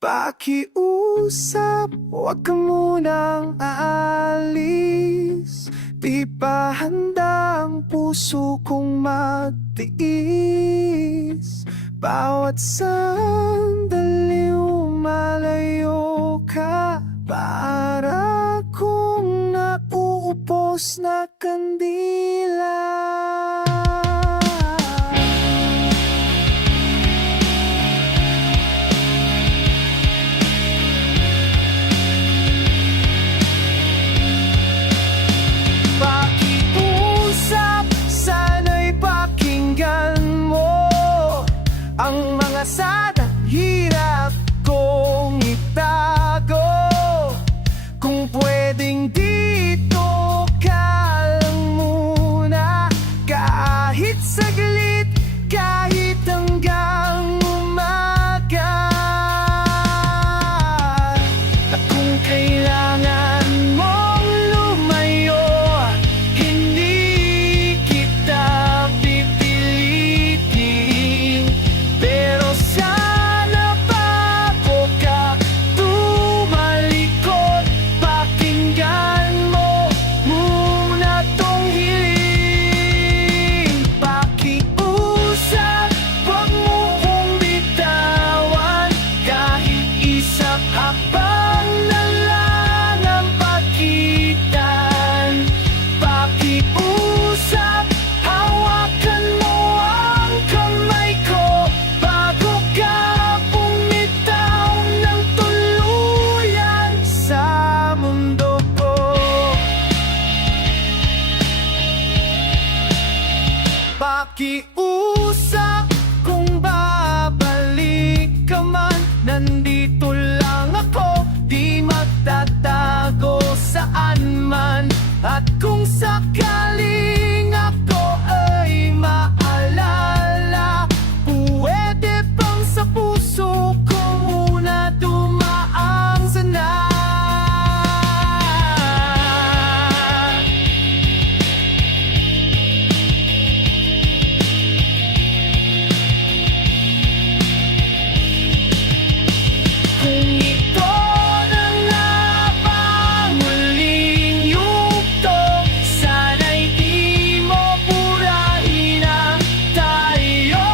Pakiusap, huwag ka munang aalis. Di pa handa ang puso kong magtiis. Bawat sandali umalayo ka, para kong nauupos na kandila. Pakiusap, sana'y pakinggan mo ang mga sana hirap kong itago. Kung pwedeng dito ka lang muna, kahit saglit, kahit hanggang umaga. At kung kailangan mong lumayo, hindi kita pipilitin. Pero sana bago ka tumalikod, pakinggan mo muna tong hiling. Pakiusap, huwag mo kong bitawan, kahit isang hakbang na lang ang pagitan. Pakiusap, hawakan mo ang kamay ko bago ka bumitaw ng tuluyan sa mundo ko. Pakiusap, kung babalik ka man, nandito lang ako, di magtatago saan man. At kung sakaling ako ay maalala, pwede bang sa puso ko muna dumaang sana? Kung ito na nga bang muling yugto, sana'y di mo burahin ang tayo.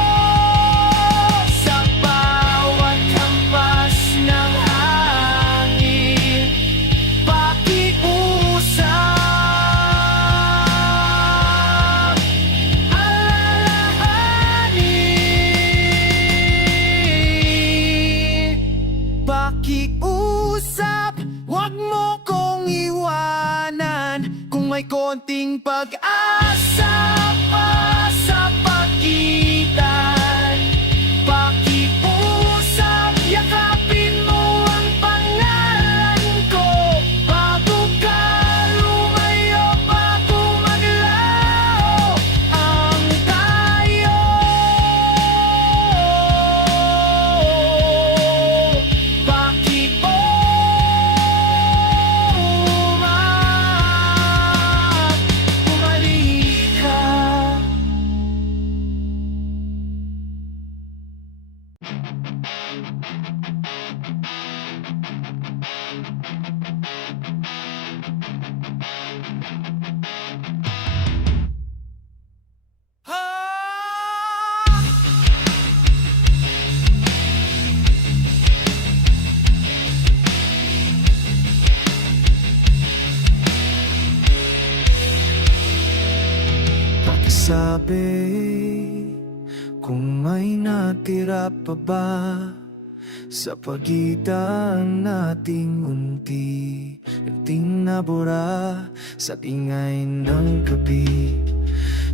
Sa bawat hampas ng hangin, pakiusap, alalahanin. Pakiusap, huwag mo kong iwanan. Kung may konting pag-asa pa sa pagitan, pakiusap, yakapin mo ang pangalan ko bago ka lumayo, bago maglaho ang tayo. Bumalik ka. Pakisabi, kung may natira pa ba sa pagitan nating unti-unting nabura sa ingay ng gabi.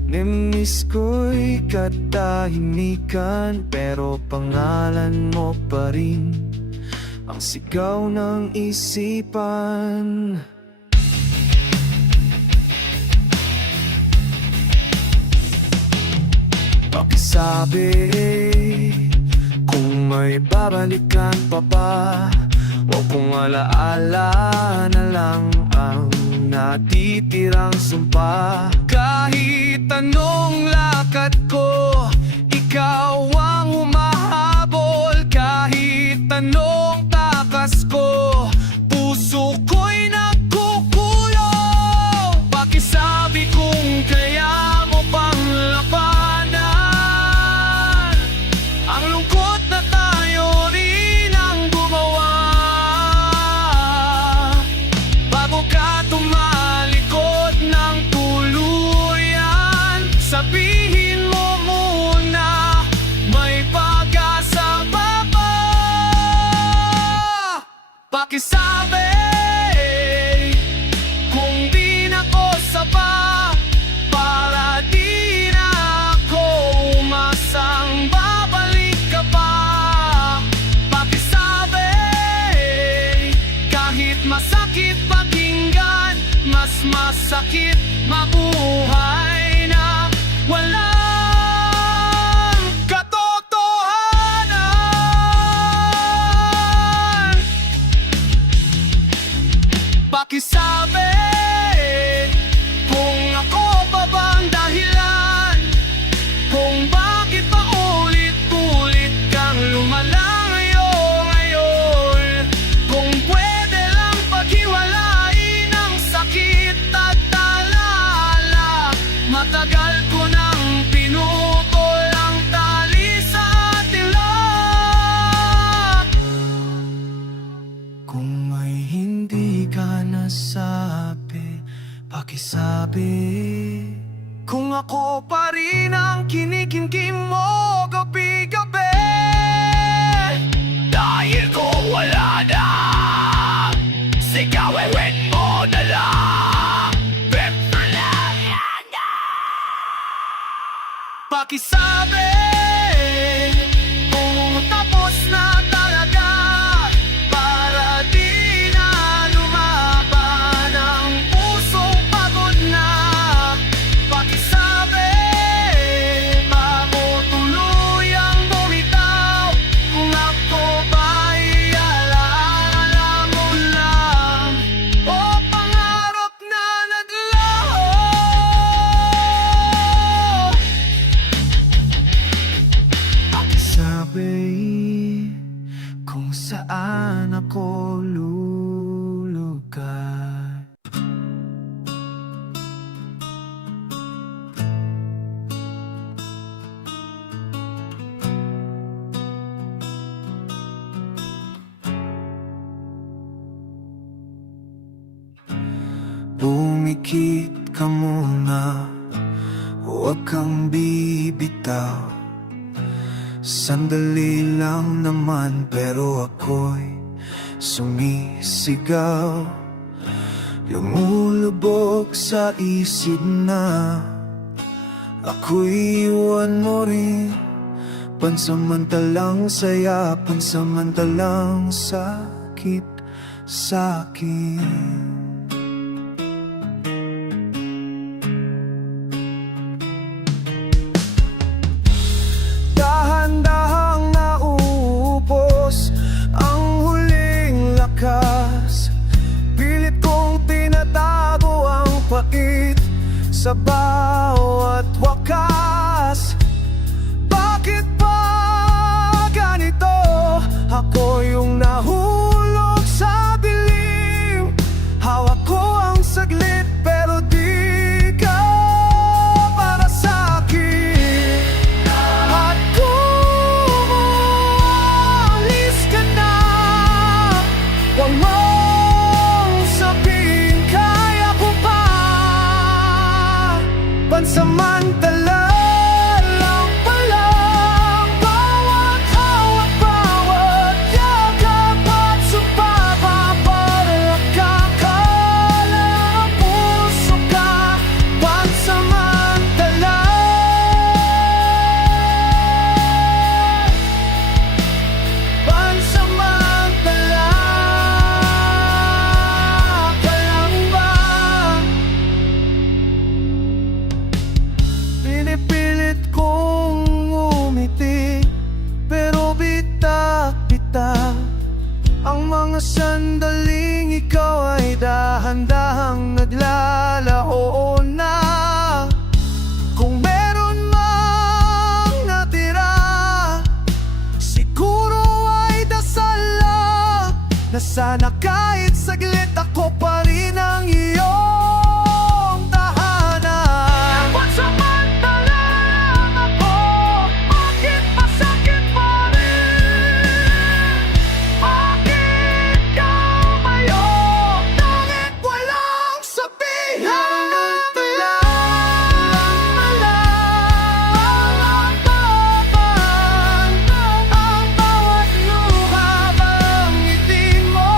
Nemiss ko'y katahimikan, pero pangalan mo pa rin ang sigaw ng isipan. Pakisabi, kung may babalikan pa ba, huwag kong alaala na lang ang natitirang sumpa. Kahit anong lakad ko, ikaw ang humahabol. Kahit anong Pakisabi kung di na ko sapa, para di na ako umasang babalik ka pa. Pakisabi kahit masakit pakinggan, mas masakit mabuhay na walang katotohanan. Pakisabi kung ako pa bang dahilan, kung bakit paulit-ulit kang lumalayo ngayon. Kung pwede lang paghiwalain ang sakit at alala, matagal ko nang pinutol ang tali sa ating lahat. Kung may hindi ka nasabi, pakisabi. Kung ako pa rin ang kinikimkim mo gabi-gabi, dahil kung wala na, sigawin mo na lang. Pakisabi kung tapos na talaga, para di na lumaban ang pusong pagod na. Pakisabi bago tuluyang bumitaw, kung ako ba'y alaala mo lang o pangarap na naglaho. Pakisabi kung saan ako lulugar. Pumikit ka muna, huwag kang bibitaw. Sandali lang naman pero ako'y sumisigaw. Lumulubog sa isip na ako'y iwan mo rin. Pansamantalang saya, pansamantalang sakit sa'kin. Dahan-dahang nauubos ang huling lakas. Pilit kong tinatago ang pait sa bawat wakas. Bakit ba ganito? Ako yung nahulog sa dilim. Hawak ko ang saglit pero di ka para sa'kin. At kung umalis ka na, huwag mong sabihin kaya ko pa. Pansamantala lang pala, bawat hawak, bawat yakap at sumpa, para nakakala ang puso ka. Pansamantala, pansamantala ka lang ba? Pinipilit kong umiti, pero bitak-bitak ang mga sandaling ikaw ay dahan-dahang naglalaho na. Kung meron mang natira, siguro ay dasal lang na sana kahit saglit ako pa rin ang iyong tahanan. Pansamantala lang ako, bakit masakit pa rin? Bakit ka umayo? Bakit walang sabihan? Ang bawat luha bang ngiti mo,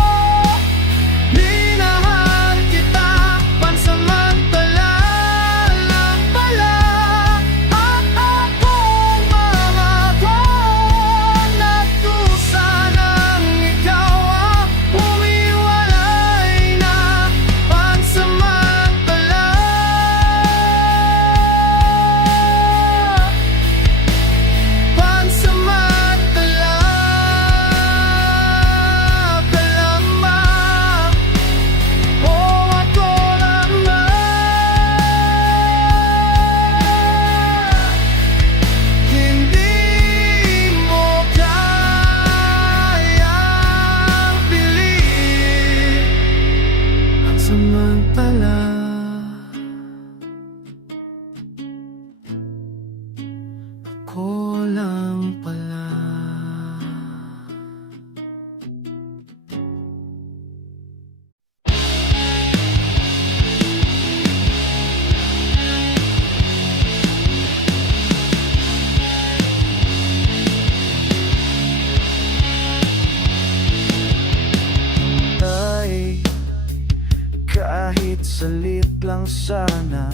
saglit lang sana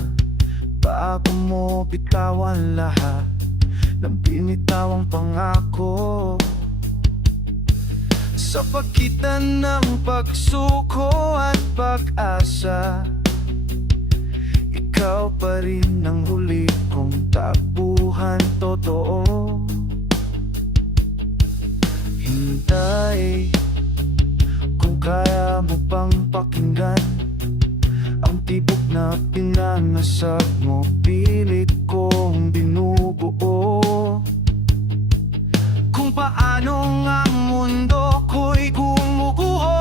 bago mo bitawan lahat ng binitawang pangako. Sa pagitan ng pagsuko at pag-asa, ikaw pa rin ang huli kong takbuhan totoo. Hintay, kung kaya mo pang pakinggan ang tibok na pinanasag mo, pilit kong binubuo. Kung paano ang mundo ko'y gumuguho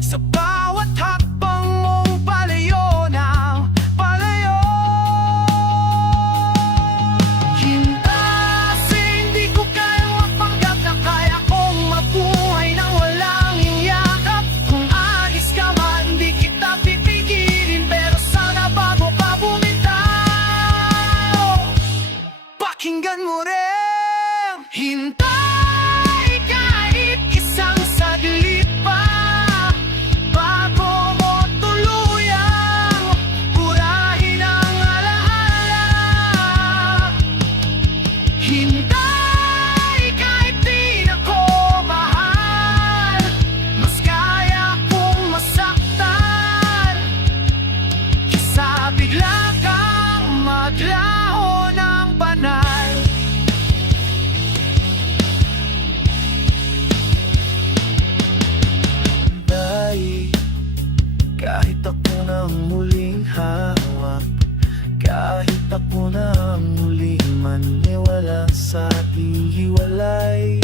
sa bawat hakbang mong palayo ng palayo. Hintasin, di ko kayang mapanggap na kaya kong mabuhay nang walang iyakap. Kung alis ka man, di kita pipigilin, pero sana bago ka bumitaw, pakinggan mo rin. Hintay kahit isang saglit pa bago mo tuluyang burahin ang alaala. Hintay kahit di na ko mahal, mas kaya kong masaktan kaysa bigla kang maglaho ng banal. Kahit ako na ang muling hawak, kahit ako na ang muling maniwala sa ihiwalay,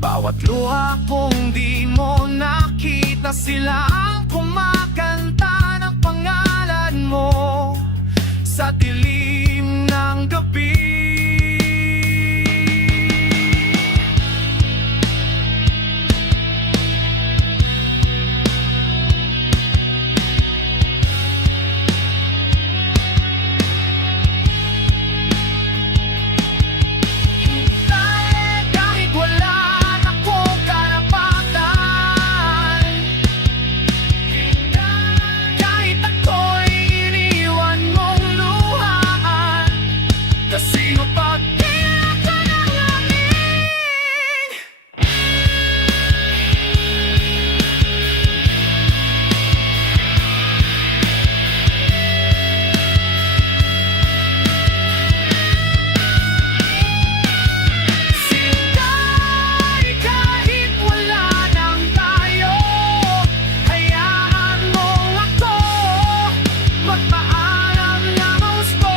bawat luha kong di mo nakita, sila ang kumakanta ng pangalan mo sa dilim ng gabi. Sino pa kaya ka ng langit? Sintay kahit wala nang tayo, hayaan mong ako magpaalam ng gusto.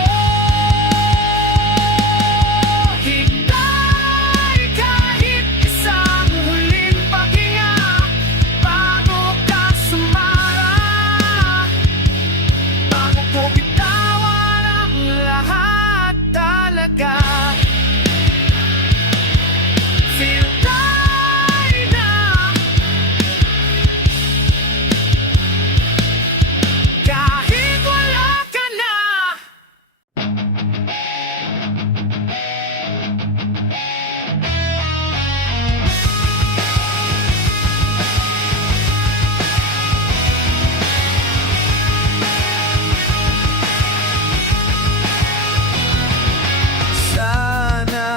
Hintay kahit isang huling paghinga bago ka sumara, bago ko bitawan ang lahat talaga. Hintay na kahit wala ka na. Sana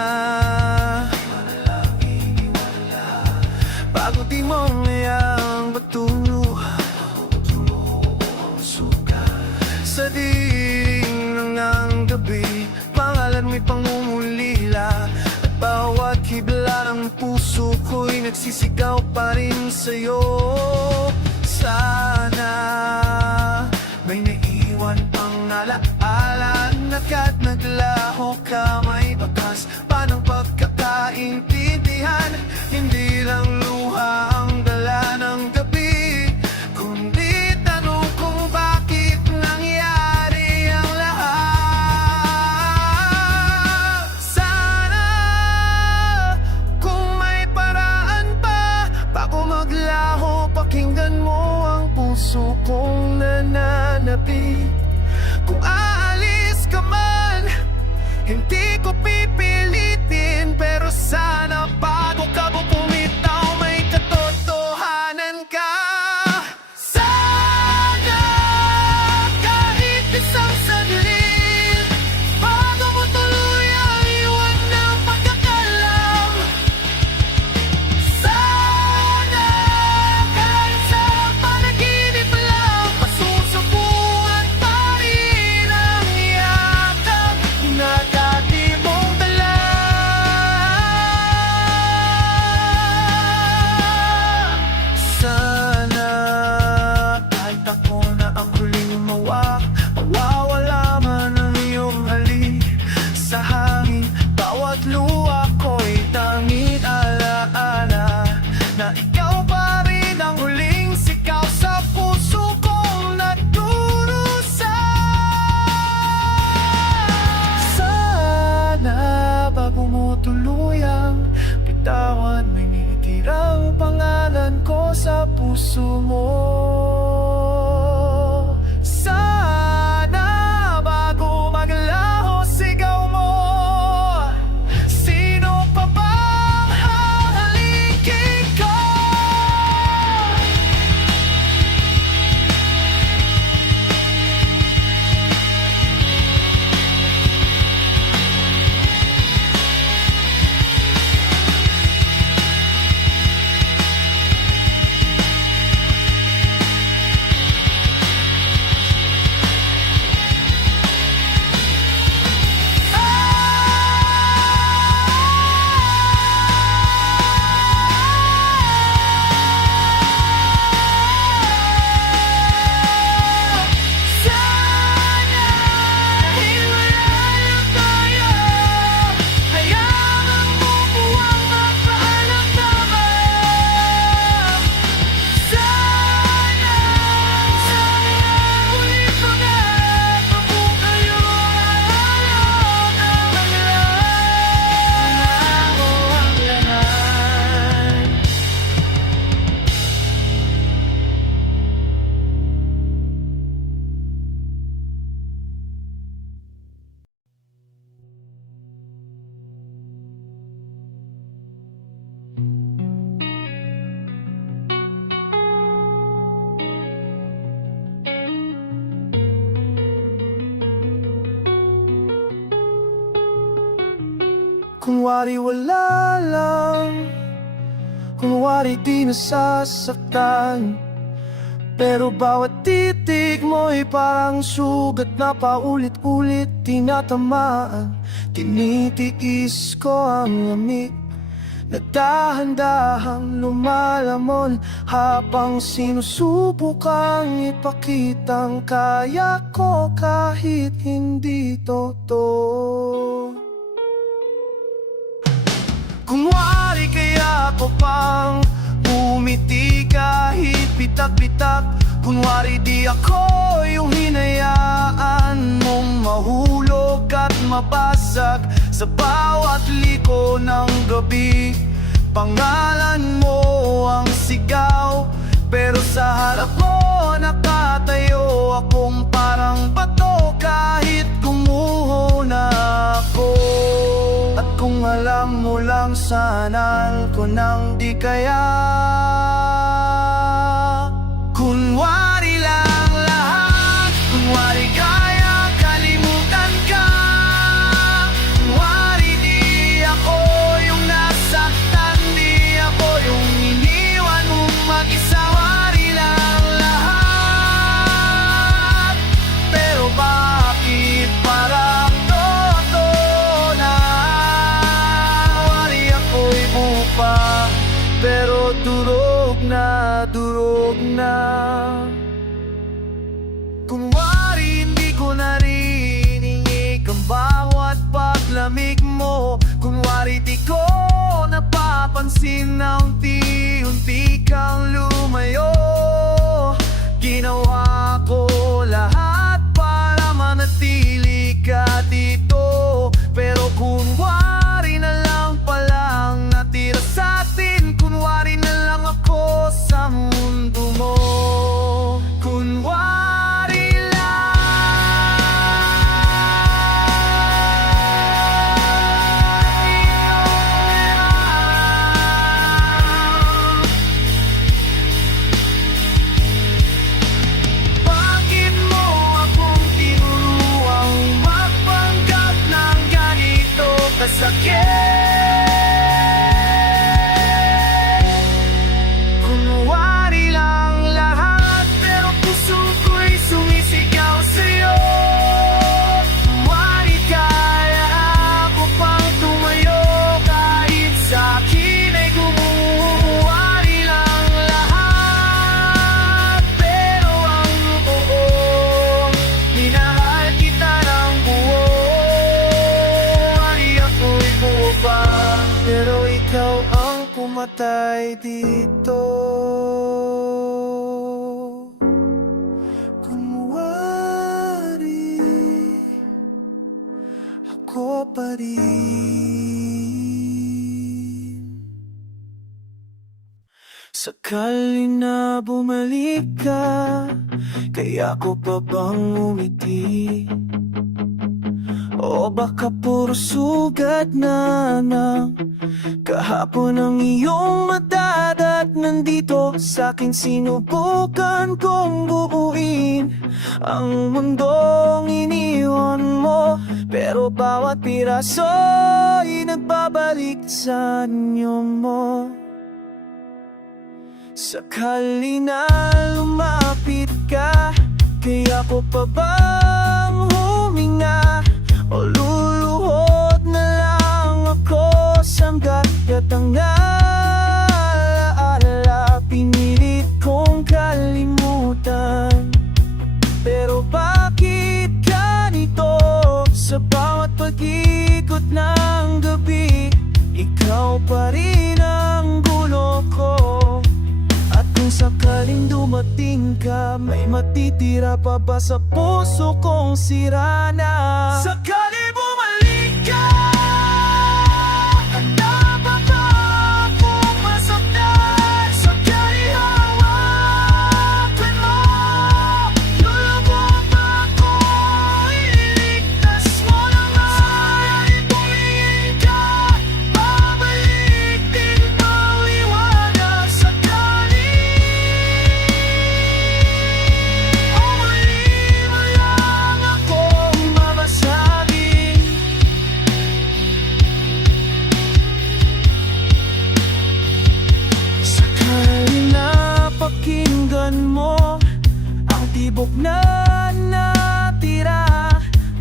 bago di mo mayang matuluhan sa diring ng gabi, pangalan mo'y pangungulila, at bawat hibla ng puso ko'y nagsisigaw pa rin sa'yo. Sana may naiwan pang alaala, nagkat naglaho ka, may bakas pa ng pagkakaintindihan. Hindi lang luha ang dala ng gabi, kundi tanong kung bakit nangyari ang lahat. Sana kung may paraan pa bago maglaho, pakinggan mo ang puso kong nananapit. Kung aalis ka man, hindi ko pipilitin, pero sana bago ka bumitaw may katotohanan ka. puso mo. Sana bago maglaho sigaw mo, sino pa bang hahalikin ko? Kunwari wala lang, kunwari di nasasaktan, pero bawat titig mo'y parang sugat na paulit-ulit tinatamaan. Tinitiis ko ang lamig na dahan-dahang lumalamon, habang sinusubukang ipakitang kaya ko kahit hindi totoo. Kunwari kaya ko pang umiti kahit bitak-bitak, kunwari di ako yung hinayaan mong mahulog at mabasag sa bawat liko ng gabi. Pangalan mo ang sigaw, pero sa harap mo nakatayo akong parang bato kahit gumuho na ako. At kung alam mo lang sana ko nang di kaya, kunwari lang lahat, kunwari kaya kalimutan ka, kunwari di ako yung nasaktan, di ako yung iniwan mong mag-isa. Kunwari lang lahat, pero bakit parang totoo na? Kunwari ako'y bupa, pero durog na, durog na. Kunwari hindi ko narinig ang bawat paglamig mo, kunwari di ko napapansin na unti-unti kang lumayo. Ginawa ko lahat para manatili ka dito, pero kunwari na lang palang natira sa'tin, kunwari na lang ako sa mundo mo. Kunwari bakit mo akong tinuruang magpanggap ng ganito kasakit? Kunwari lang lahat, pero puso ko'y sumisigaw sa'yo. Kunwari kaya ako pang tumayo kahit sa'kin ay gumuhuwari lang lahat, pero ang totoo, minahal kita ng buo. Kunwari ako'y buo pa, pero ikaw ang pumatay dito. Kunwari ako pa rin. Sakali na bumalik ka, kaya ko pa bang umiti? O baka puro sugat na ng kahapon ang iyong mata at nandito sa'king sinubukan kong buuin ang mundong iniwan mo, pero bawat piraso'y nagbabalik sa inyo mo. Sakali na lumapit ka, kaya ko pa bang huminga? O luluhod na lang ako sanggat ang naalaala pinilit kong kalimutan. Pero bakit ganito? Sa bawat pag-ikot ng gabi, ikaw pa rin ang gulo ko. Kung sakaling dumating ka, may matitira pa ba sa puso kong sira na? Sakali bumalik ka, handa pa ba akong masaktan? Sakali hawakan mo, lulubog ba ako? Ililigtas mo naman, tumingin ka, babalik din maliwanag. Sakali pakinggan mo ang tibok na natira,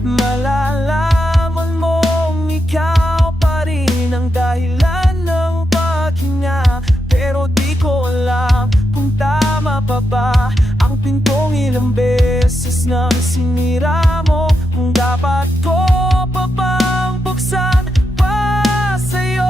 malalaman mong ikaw pa rin ang dahilan ng paghinga. Pero di ko alam kung tama pa ba ang pintong ilang beses na sinira mo. Kung dapat ko pa bang buksan pa sa'yo?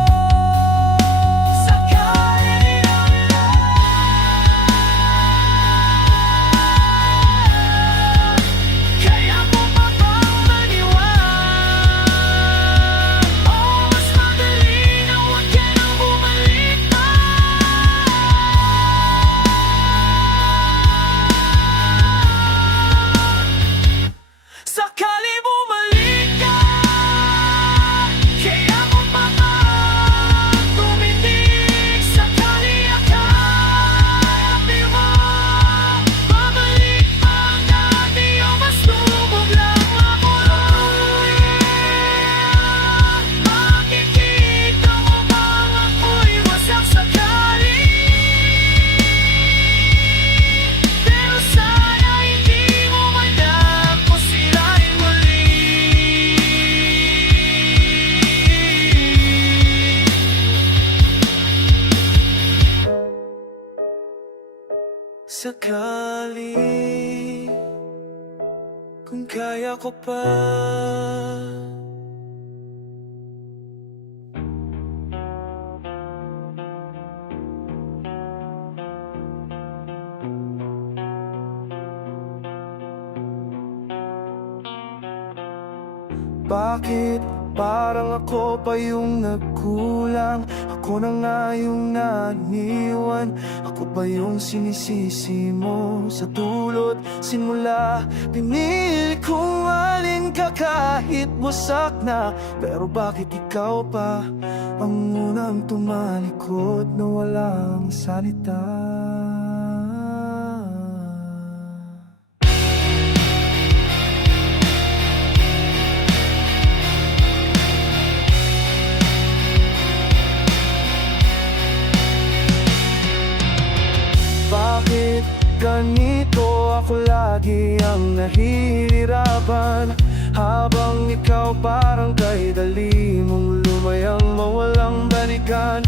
Sakali, kung kaya ko pa, bakit parang ako pa yung nagkulang? Ako na nga yung naniwan, ako pa yung sinisisi mo sa dulot. Simula, pinili kong alin ka kahit wasak na. Pero bakit ikaw pa ang unang tumalikod na walang salita? Bakit ganito ako lagi ang nahihirapan, habang ikaw parang kay dali mong lumayang mawalang balikan?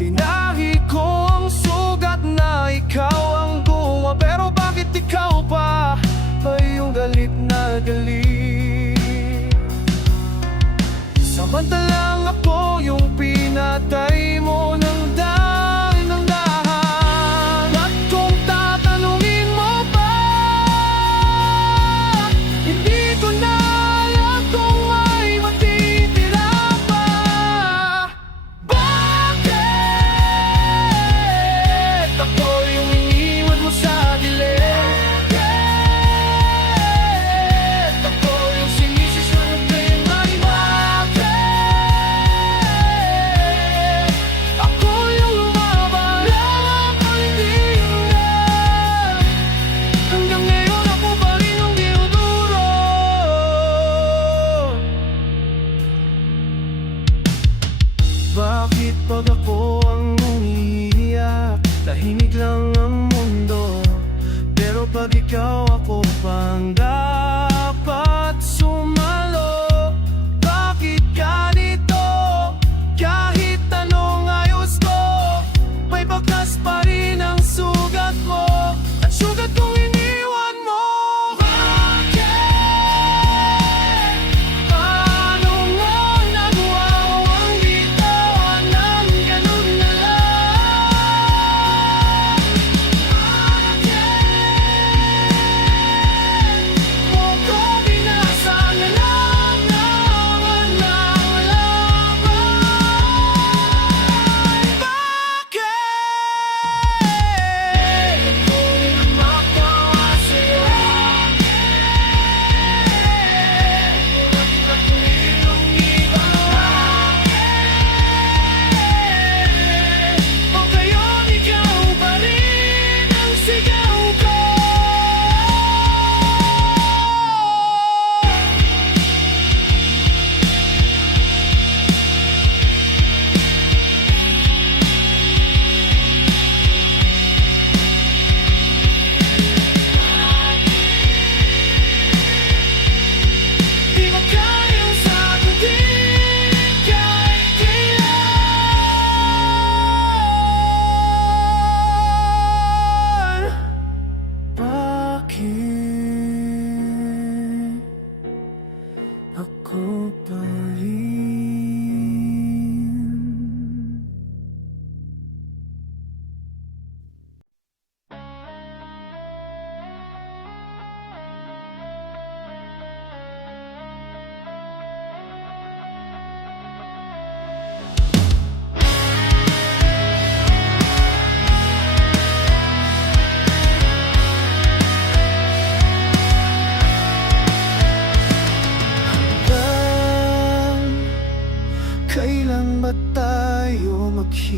Tinahi ko ang sugat na ikaw ang gumawa, pero bakit ikaw pa yung galit na galit? Samantalang ako yung pinatay mo ng dahil ng dahan. At kung tatanungin mo pa, hindi ko na alam kung may matitira pa. Bakit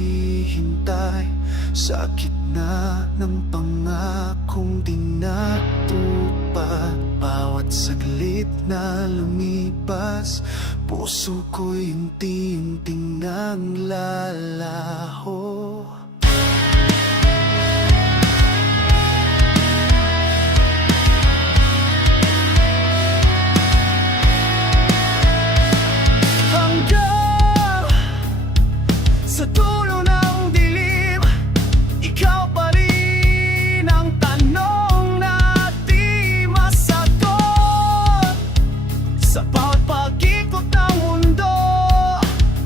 naghihintay sa gitna ng pangakong di natupad. Bawat saglit na lumipas, puso ko'y unti-unting naglalaho. Sa dulo ng dilim, ikaw pa rin ang tanong na di masagot. Sa bawat pag-ikot ng mundo,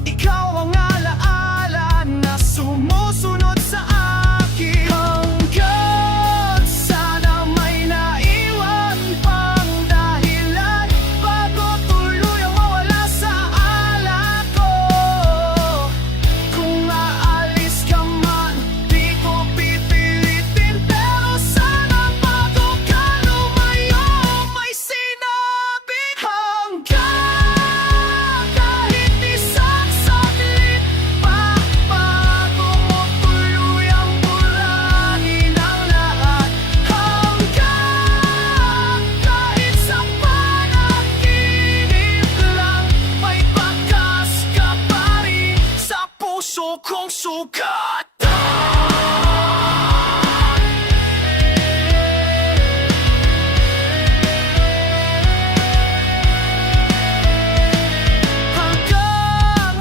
ikaw ang alaala na sumusunod sa akin. Hanggang sana may naiwan pang dahilan bago tuluyang mawala sa alak ko. Kung aalis ka man, di ko pipilitin, pero sana bago ka lumayo, may sinabi hanggang kahit isang saglit pa, bago mo tuluyang burahin ang lahat. Hanggang kahit sa panaginip lang, may bakas ka pa rin sa puso kong sugat. Hanggang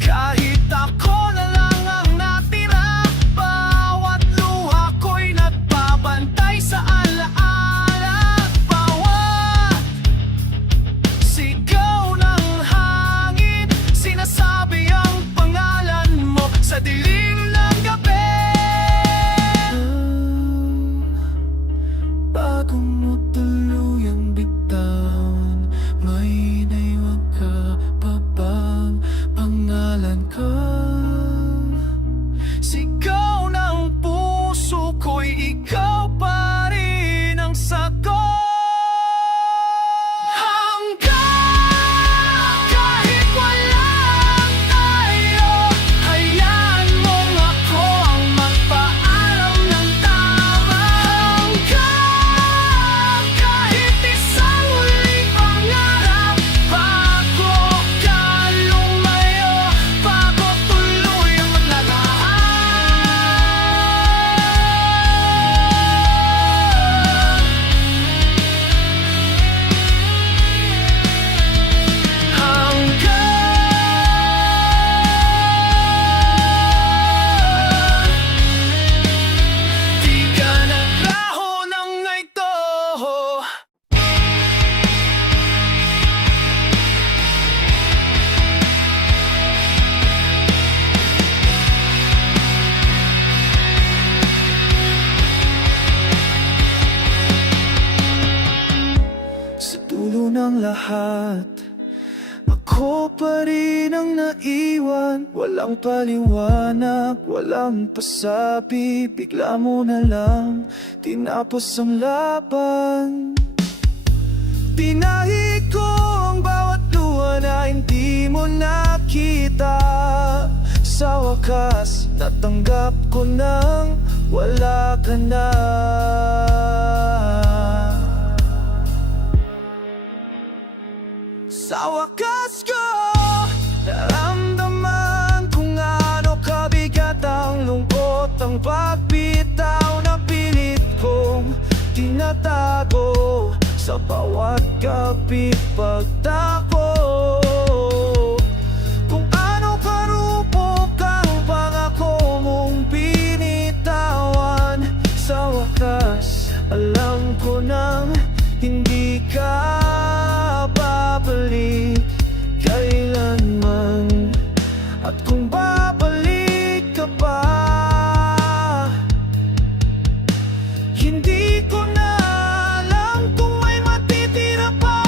kahit ako na lang ang natira, bawat luha ko'y nagbabantay sa alaala. Bawat sigaw ng hangin, sinasabi ang pangalan mo sa dilim ng gabi. Bago mo tuluyang bitawan, may naiwan ka pa bang pangalan ko? Sigaw ng puso ko'y ikaw pa rin ang sagot. Hanggang kahit walang tayo, hayaan mong ako ang magpaalam ng tama. Hanggang kahit isang huling pangarap, bago ka lumayo, bago tuluyang maglalaan. Hanggang di ka naglaho ng ito. Sa dulo ng lahat, ako pa rin ang naiwan. Walang paliwanag, walang pasabi, bigla mo na lang tinapos ang laban. Pinahid ko ang bawat luha na hindi mo nakita. Sa wakas, natanggap ko nang wala ka na. Sa wakas ko, naramdaman kung ano kabigat ang lungkot, ang pagbitaw na pilit kong tinatago sa bawat kapit pagtako. Kung ano karupok ang pangako mong binitawan, sa wakas, alam ko nang hindi ka babalik kailanman. At kung babalik ka pa, hindi ko na alam kung may matitira pa.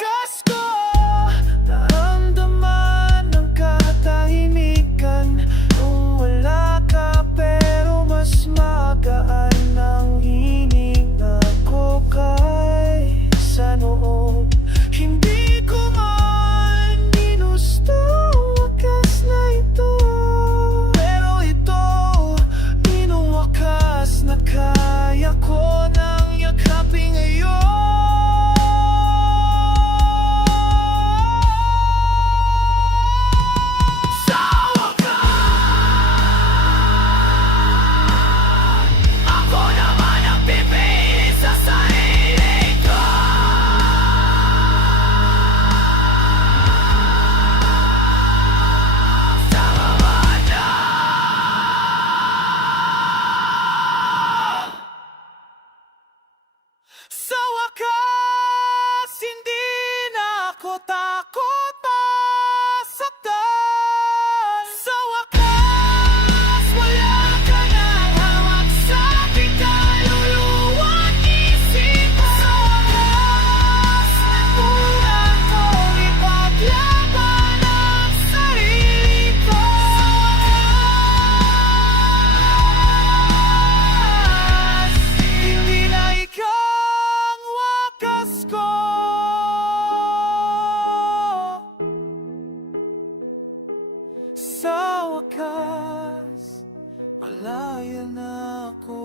wakas ko naramdaman ng katahimikan. Kung wala ka pero mas magaan ang hininga ko kaysa noong hindi ko man ginusto ang wakas na ito. Pero ito, wakas na kaya ko nang yakapin ngayon. Sa wakas, ako naman ang pipili sa sarili ko. Sa mamana, sa wakas, hindi na ako takot masaktan. Sa wakas, wala ka nang hawak sa aking kaluluwa at isipan. Sa wakas, nagpunan kong ipaglaban ang sarili ko. Sa wakas, hindi na ikaw ang wakas ko. Sa wakas, malaya na ako.